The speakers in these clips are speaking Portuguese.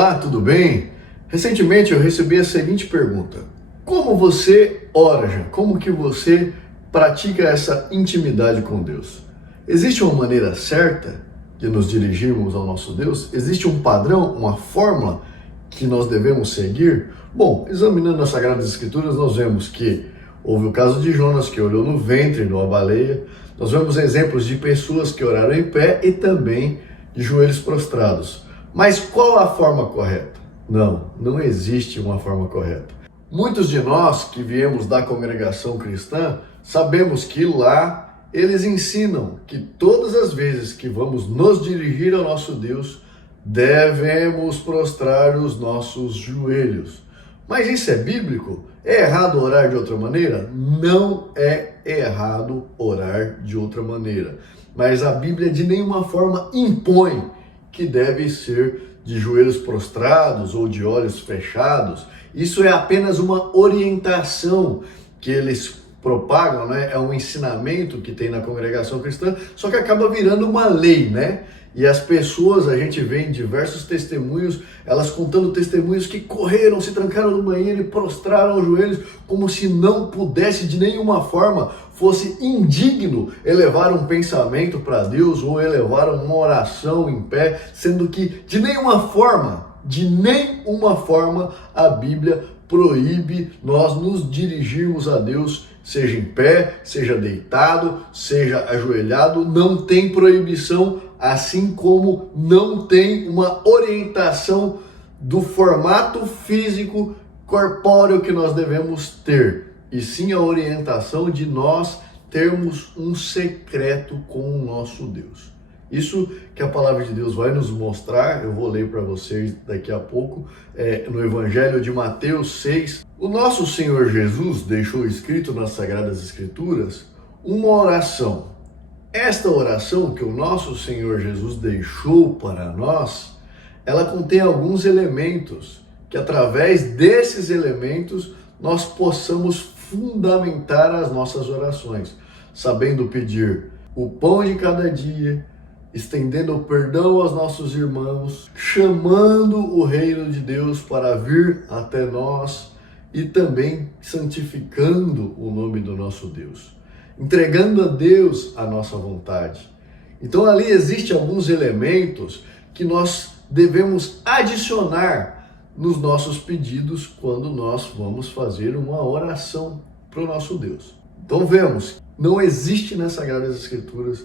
Olá, tudo bem? Recentemente eu recebi a seguinte pergunta: como você ora, Jean? Como que você pratica essa intimidade com Deus? Existe uma maneira certa de nos dirigirmos ao nosso Deus? Existe um padrão, uma fórmula que nós devemos seguir? Bom, examinando as Sagradas Escrituras, nós vemos que houve o caso de Jonas, que olhou no ventre de uma baleia. Nós vemos exemplos de pessoas que oraram em pé e também de joelhos prostrados. Mas qual a forma correta? Não existe uma forma correta. Muitos de nós que viemos da congregação cristã, sabemos que lá eles ensinam que todas as vezes que vamos nos dirigir ao nosso Deus, devemos prostrar os nossos joelhos. Mas isso é bíblico? É errado orar de outra maneira? Não é errado orar de outra maneira. Mas a Bíblia de nenhuma forma impõe que deve ser de joelhos prostrados ou de olhos fechados. Isso é apenas uma orientação que eles propagam, né? É um ensinamento que tem na congregação cristã, só que acaba virando uma lei, né? E as pessoas, a gente vê em diversos testemunhos, elas contando testemunhos que correram, se trancaram no banheiro e prostraram os joelhos, como se não pudesse de nenhuma forma, fosse indigno elevar um pensamento para Deus ou elevar uma oração em pé, sendo que de nenhuma forma a Bíblia proíbe nós nos dirigirmos a Deus, seja em pé, seja deitado, seja ajoelhado. Não tem proibição, assim como não tem uma orientação do formato físico corpóreo que nós devemos ter, e sim a orientação de nós termos um secreto com o nosso Deus. Isso que a palavra de Deus vai nos mostrar, eu vou ler para vocês daqui a pouco, no Evangelho de Mateus 6. O nosso Senhor Jesus deixou escrito nas Sagradas Escrituras uma oração. Esta oração que o nosso Senhor Jesus deixou para nós, ela contém alguns elementos, que através desses elementos nós possamos fundamentar as nossas orações, sabendo pedir o pão de cada dia, estendendo o perdão aos nossos irmãos, chamando o reino de Deus para vir até nós e também santificando o nome do nosso Deus, entregando a Deus a nossa vontade. Então ali existem alguns elementos que nós devemos adicionar nos nossos pedidos quando nós vamos fazer uma oração para o nosso Deus. Então vemos, não existe nas Sagradas Escrituras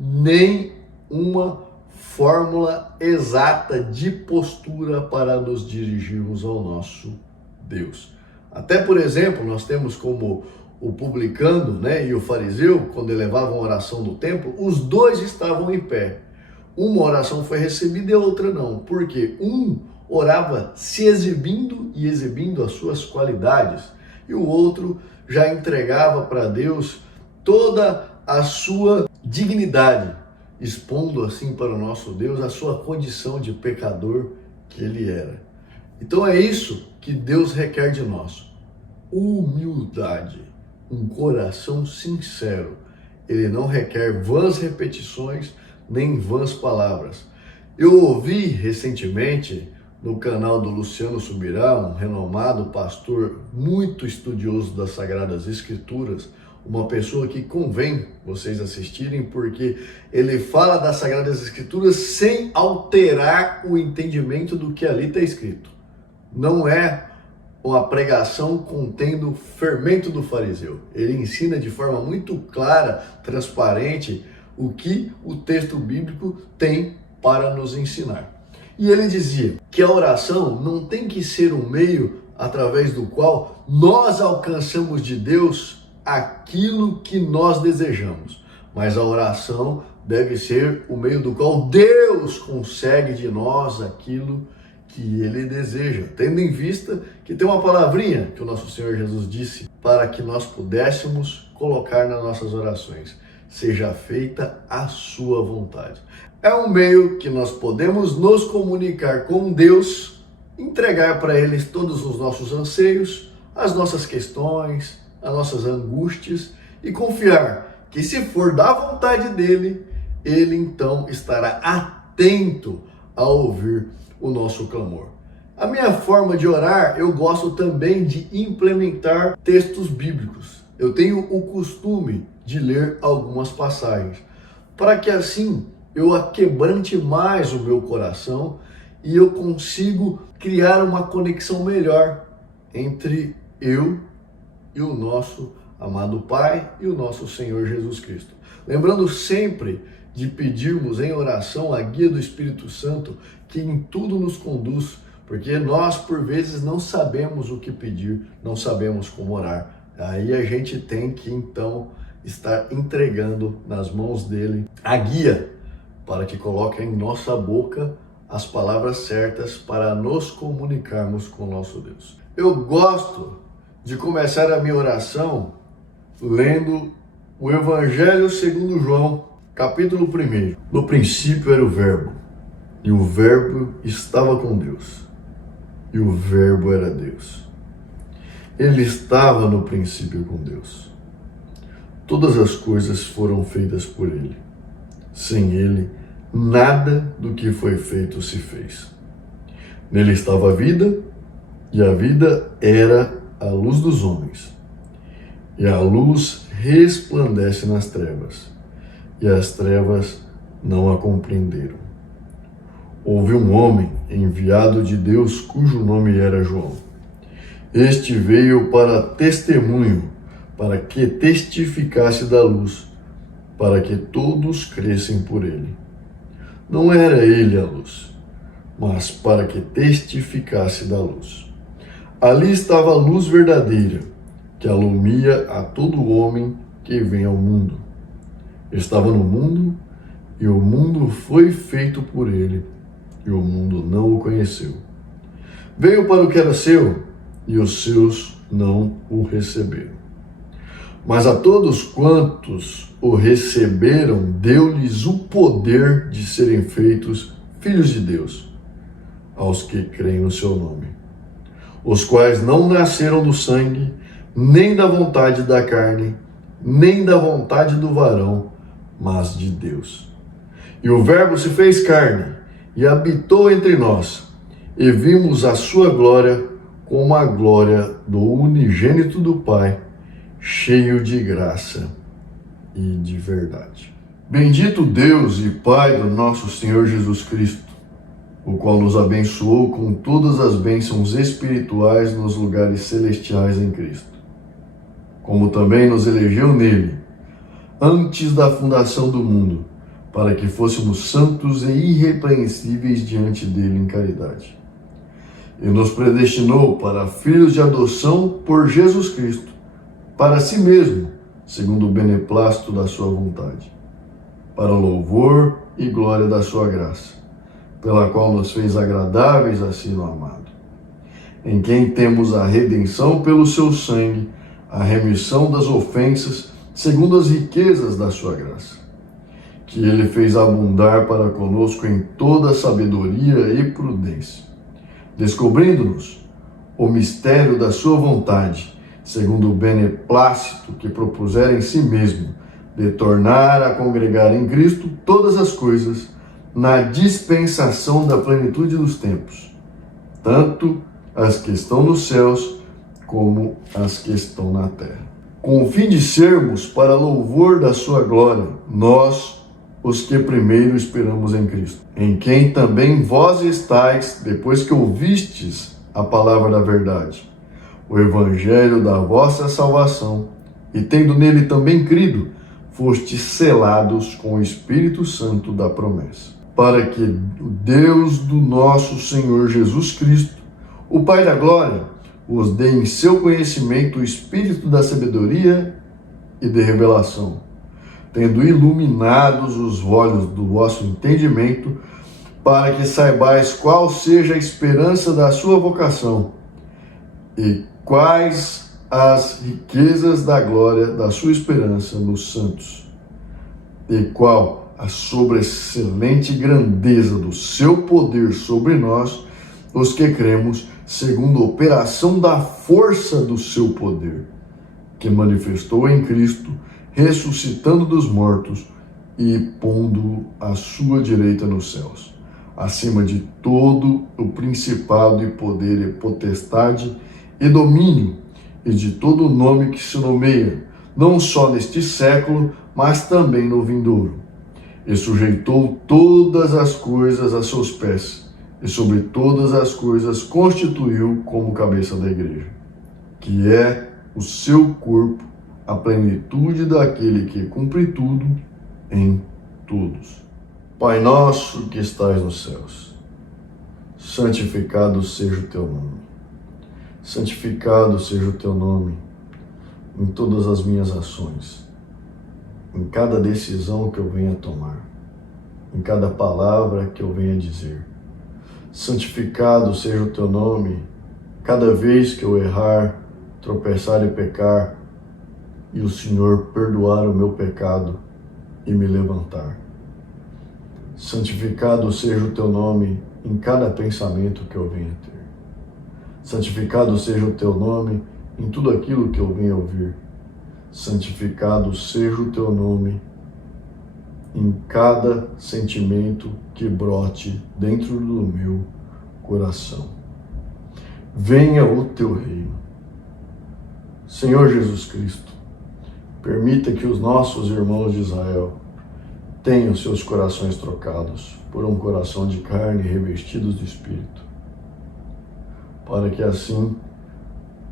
nem uma fórmula exata de postura para nos dirigirmos ao nosso Deus. Até, por exemplo, nós temos como o publicano, né, e o fariseu, quando elevavam a oração do templo, os dois estavam em pé. Uma oração foi recebida e a outra não. Porque um orava se exibindo e exibindo as suas qualidades, e o outro já entregava para Deus toda a sua dignidade, expondo assim para o nosso Deus a sua condição de pecador que ele era. Então é isso que Deus requer de nós: humildade, um coração sincero. Ele não requer vãs repetições nem vãs palavras. Eu ouvi recentemente no canal do Luciano Subirá, um renomado pastor muito estudioso das Sagradas Escrituras, uma pessoa que convém vocês assistirem, porque ele fala das Sagradas Escrituras sem alterar o entendimento do que ali está escrito. Não é uma pregação contendo fermento do fariseu. Ele ensina de forma muito clara, transparente, o que o texto bíblico tem para nos ensinar. E ele dizia que a oração não tem que ser um meio através do qual nós alcançamos de Deus aquilo que nós desejamos, mas a oração deve ser o meio do qual Deus consegue de nós aquilo que Ele deseja, tendo em vista que tem uma palavrinha que o nosso Senhor Jesus disse para que nós pudéssemos colocar nas nossas orações: seja feita a sua vontade. É um meio que nós podemos nos comunicar com Deus, entregar para Ele todos os nossos anseios, as nossas questões, as nossas angústias, e confiar que, se for da vontade dele, Ele então estará atento a ouvir o nosso clamor. A minha forma de orar, eu gosto também de implementar textos bíblicos. Eu tenho o costume de ler algumas passagens, para que assim eu aquebrante mais o meu coração e eu consigo criar uma conexão melhor entre eu e o nosso amado Pai e o nosso Senhor Jesus Cristo. Lembrando sempre de pedirmos em oração a guia do Espírito Santo, que em tudo nos conduz, porque nós, por vezes, não sabemos o que pedir, não sabemos como orar. Aí a gente tem que, então, estar entregando nas mãos dele a guia, para que coloque em nossa boca as palavras certas para nos comunicarmos com o nosso Deus. Eu gosto de começar a minha oração lendo o Evangelho segundo João, capítulo 1. No princípio era o Verbo, e o Verbo estava com Deus, e o Verbo era Deus. Ele estava no princípio com Deus. Todas as coisas foram feitas por ele. Sem ele, nada do que foi feito se fez. Nele estava a vida, e a vida era a luz dos homens. E a luz resplandece nas trevas, e as trevas não a compreenderam. Houve um homem enviado de Deus, cujo nome era João. Este veio para testemunho, para que testificasse da luz, para que todos crescem por ele. Não era ele a luz, mas para que testificasse da luz. Ali estava a luz verdadeira, que alumia a todo homem que vem ao mundo. Estava no mundo, e o mundo foi feito por ele, e o mundo não o conheceu. Veio para o que era seu, e os seus não o receberam. Mas a todos quantos o receberam, deu-lhes o poder de serem feitos filhos de Deus, aos que creem no seu nome, os quais não nasceram do sangue, nem da vontade da carne, nem da vontade do varão, mas de Deus. E o Verbo se fez carne e habitou entre nós, e vimos a sua glória como a glória do unigênito do Pai, cheio de graça e de verdade. Bendito Deus e Pai do nosso Senhor Jesus Cristo, o qual nos abençoou com todas as bênçãos espirituais nos lugares celestiais em Cristo, como também nos elegeu nele, antes da fundação do mundo, para que fôssemos santos e irrepreensíveis diante dele em caridade. E nos predestinou para filhos de adoção por Jesus Cristo, para si mesmo, segundo o beneplácito da sua vontade, para o louvor e glória da sua graça, pela qual nos fez agradáveis a si no amado, em quem temos a redenção pelo seu sangue, a remissão das ofensas, segundo as riquezas da sua graça, que ele fez abundar para conosco em toda sabedoria e prudência, descobrindo-nos o mistério da sua vontade, segundo o beneplácito que propusera em si mesmo, de tornar a congregar em Cristo todas as coisas, na dispensação da plenitude dos tempos, tanto as que estão nos céus, como as que estão na terra. Com o fim de sermos, para louvor da sua glória, nós, os que primeiro esperamos em Cristo, em quem também vós estáis, depois que ouvistes a palavra da verdade, o evangelho da vossa salvação, e tendo nele também crido, fostes selados com o Espírito Santo da promessa, para que o Deus do nosso Senhor Jesus Cristo, o Pai da glória, os dê em seu conhecimento o espírito da sabedoria e de revelação, tendo iluminados os olhos do vosso entendimento, para que saibais qual seja a esperança da sua vocação e quais as riquezas da glória da sua esperança nos santos, e qual a sobreexcelente grandeza do seu poder sobre nós, os que cremos, segundo a operação da força do seu poder, que manifestou em Cristo, ressuscitando dos mortos e pondo à sua direita nos céus, acima de todo o principado e poder e potestade e domínio, e de todo nome que se nomeia, não só neste século, mas também no vindouro. E sujeitou todas as coisas a seus pés, e sobre todas as coisas constituiu como cabeça da igreja, que é o seu corpo, a plenitude daquele que cumpre tudo em todos. Pai nosso que estais nos céus, santificado seja o teu nome. Santificado seja o teu nome em todas as minhas ações, em cada decisão que eu venha tomar, em cada palavra que eu venha dizer. Santificado seja o teu nome cada vez que eu errar, tropeçar e pecar, e o Senhor perdoar o meu pecado e me levantar. Santificado seja o teu nome em cada pensamento que eu venha ter. Santificado seja o teu nome em tudo aquilo que eu venha ouvir. Santificado seja o teu nome em cada sentimento que brote dentro do meu coração. Venha o teu reino. Senhor Jesus Cristo, permita que os nossos irmãos de Israel tenham seus corações trocados por um coração de carne revestidos de Espírito, para que assim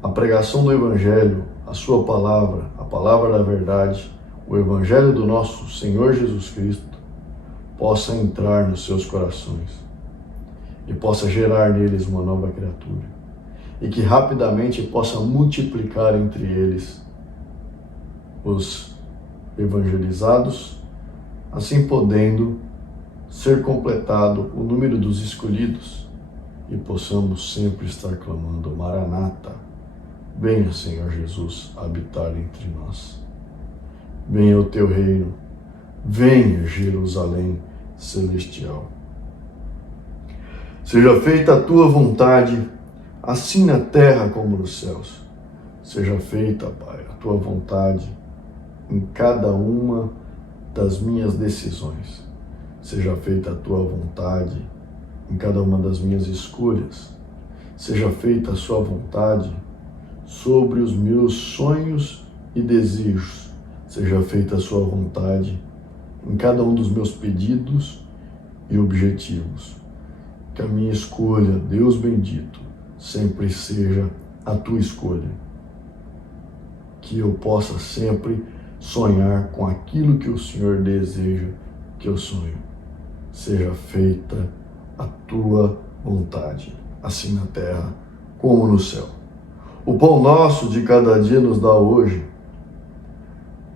a pregação do Evangelho, a sua palavra, a palavra da verdade, o Evangelho do nosso Senhor Jesus Cristo, possa entrar nos seus corações e possa gerar neles uma nova criatura, e que rapidamente possa multiplicar entre eles os evangelizados, assim podendo ser completado o número dos escolhidos, e possamos sempre estar clamando: Maranata, venha, Senhor Jesus, habitar entre nós. Venha o teu reino, venha Jerusalém celestial. Seja feita a tua vontade, assim na terra como nos céus. Seja feita, Pai, a tua vontade em cada uma das minhas decisões. Seja feita a tua vontade em cada uma das minhas escolhas. Seja feita a sua vontade sobre os meus sonhos e desejos. Seja feita a sua vontade em cada um dos meus pedidos e objetivos. Que a minha escolha, Deus bendito, sempre seja a tua escolha. Que eu possa sempre sonhar com aquilo que o Senhor deseja que eu sonhe. Seja feita a tua vontade, assim na terra como no céu. O pão nosso de cada dia nos dá hoje.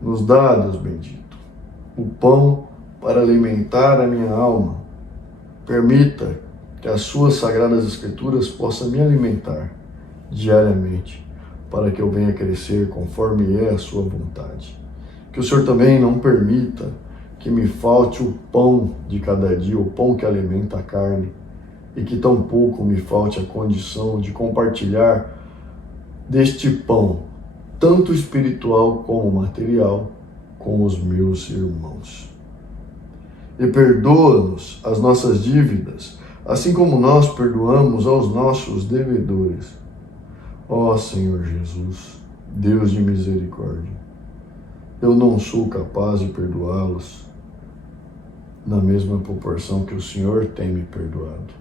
Nos dá, Deus bendito, o pão para alimentar a minha alma. Permita que as suas sagradas escrituras possam me alimentar diariamente, para que eu venha crescer conforme é a sua vontade. Que o Senhor também não permita que me falte o pão de cada dia, o pão que alimenta a carne, e que tampouco me falte a condição de compartilhar deste pão, tanto espiritual como material, com os meus irmãos. E perdoa-nos as nossas dívidas, assim como nós perdoamos aos nossos devedores. Ó Senhor Jesus, Deus de misericórdia, eu não sou capaz de perdoá-los na mesma proporção que o Senhor tem me perdoado.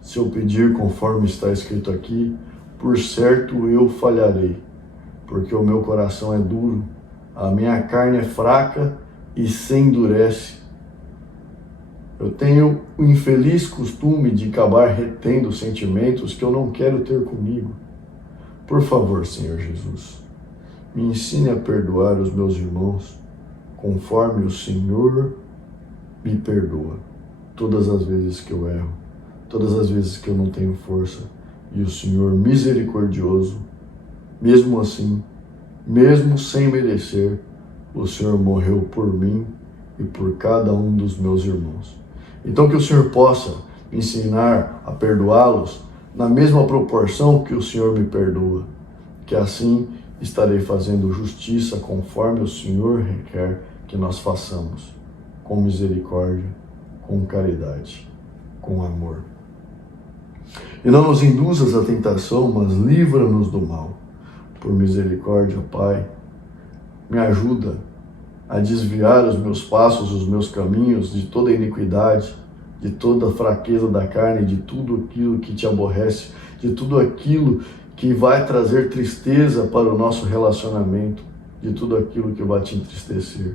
Se eu pedir conforme está escrito aqui, por certo eu falharei, porque o meu coração é duro, a minha carne é fraca e se endurece. Eu tenho o infeliz costume de acabar retendo sentimentos que eu não quero ter comigo. Por favor, Senhor Jesus, me ensine a perdoar os meus irmãos conforme o Senhor me perdoa. Todas as vezes que eu erro, todas as vezes que eu não tenho força, e o Senhor misericordioso, mesmo assim, mesmo sem merecer, o Senhor morreu por mim e por cada um dos meus irmãos. Então que o Senhor possa me ensinar a perdoá-los na mesma proporção que o Senhor me perdoa, que assim estarei fazendo justiça conforme o Senhor requer que nós façamos, com misericórdia, com caridade. com amor. E não nos induzas à tentação, mas livra-nos do mal. Por misericórdia, Pai, me ajuda a desviar os meus passos, os meus caminhos de toda iniquidade, de toda fraqueza da carne, de tudo aquilo que te aborrece, de tudo aquilo que vai trazer tristeza para o nosso relacionamento, de tudo aquilo que vai te entristecer.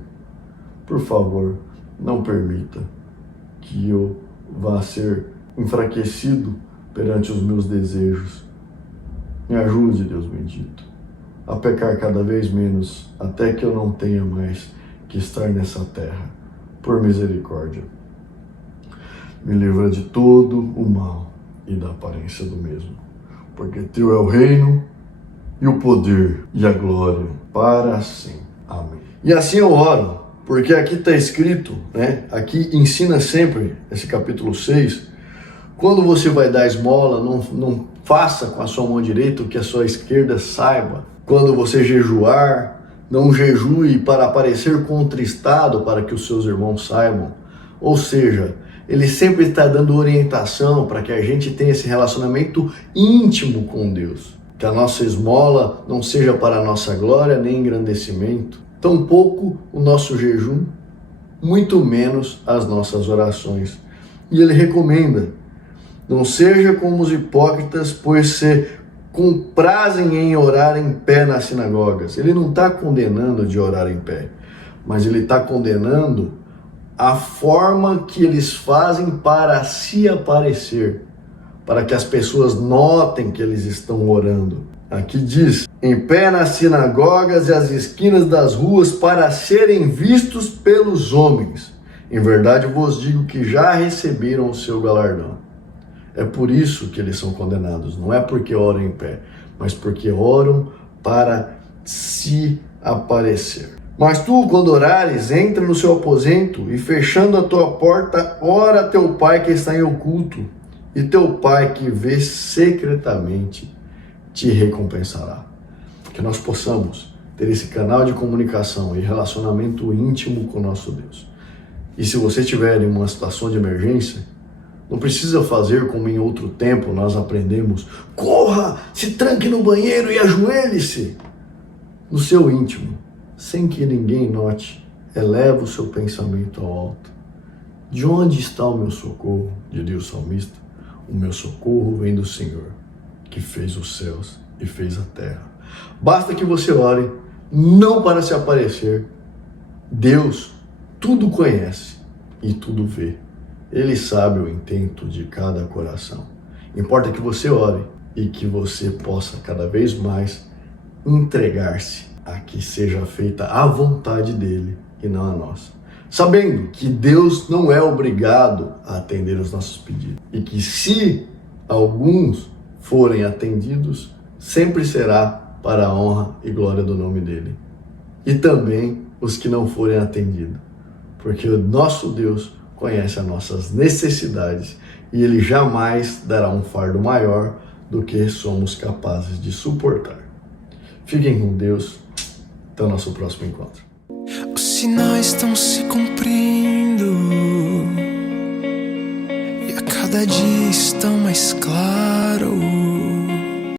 Por favor, não permita que eu vá ser enfraquecido perante os meus desejos. Me ajude, Deus bendito, a pecar cada vez menos, até que eu não tenha mais que estar nessa terra. Por misericórdia, me livra de todo o mal e da aparência do mesmo, porque teu é o reino e o poder e a glória para sempre. Amém. E assim eu oro, porque aqui está escrito, aqui ensina sempre, esse capítulo 6, quando você vai dar esmola, não faça com a sua mão direita o que a sua esquerda saiba. Quando você jejuar, não jejue para parecer contristado para que os seus irmãos saibam. Ou seja, ele sempre está dando orientação para que a gente tenha esse relacionamento íntimo com Deus. Que a nossa esmola não seja para a nossa glória nem engrandecimento. Tampouco o nosso jejum, muito menos as nossas orações. E ele recomenda: não seja como os hipócritas, pois se comprazem em orar em pé nas sinagogas. Ele não está condenando de orar em pé, mas ele está condenando a forma que eles fazem para se aparecer, para que as pessoas notem que eles estão orando. Aqui diz: em pé nas sinagogas e as esquinas das ruas, para serem vistos pelos homens. Em verdade vos digo que já receberam o seu galardão. É por isso que eles são condenados. Não é porque oram em pé, mas porque oram para se aparecer. Mas tu, quando orares, entra no seu aposento e, fechando a tua porta, ora a teu Pai que está em oculto, e teu Pai que vê secretamente te recompensará. Que nós possamos ter esse canal de comunicação e relacionamento íntimo com o nosso Deus. E se você estiver em uma situação de emergência, não precisa fazer como em outro tempo nós aprendemos: corra, se tranque no banheiro e ajoelhe-se. No seu íntimo, sem que ninguém note, eleva o seu pensamento ao alto. De onde está o meu socorro? Diria o salmista: o meu socorro vem do Senhor, que fez os céus e fez a terra. Basta que você ore, não para se aparecer. Deus tudo conhece e tudo vê. Ele sabe o intento de cada coração. Importa que você ore e que você possa cada vez mais entregar-se a que seja feita a vontade dele e não a nossa. Sabendo que Deus não é obrigado a atender os nossos pedidos. E que se alguns forem atendidos, sempre será para a honra e glória do nome dele. E também os que não forem atendidos. Porque o nosso Deus conhece as nossas necessidades e ele jamais dará um fardo maior do que somos capazes de suportar. Fiquem com Deus. Até o nosso próximo encontro. Os sinais estão se cumprindo e a cada dia estão mais claros.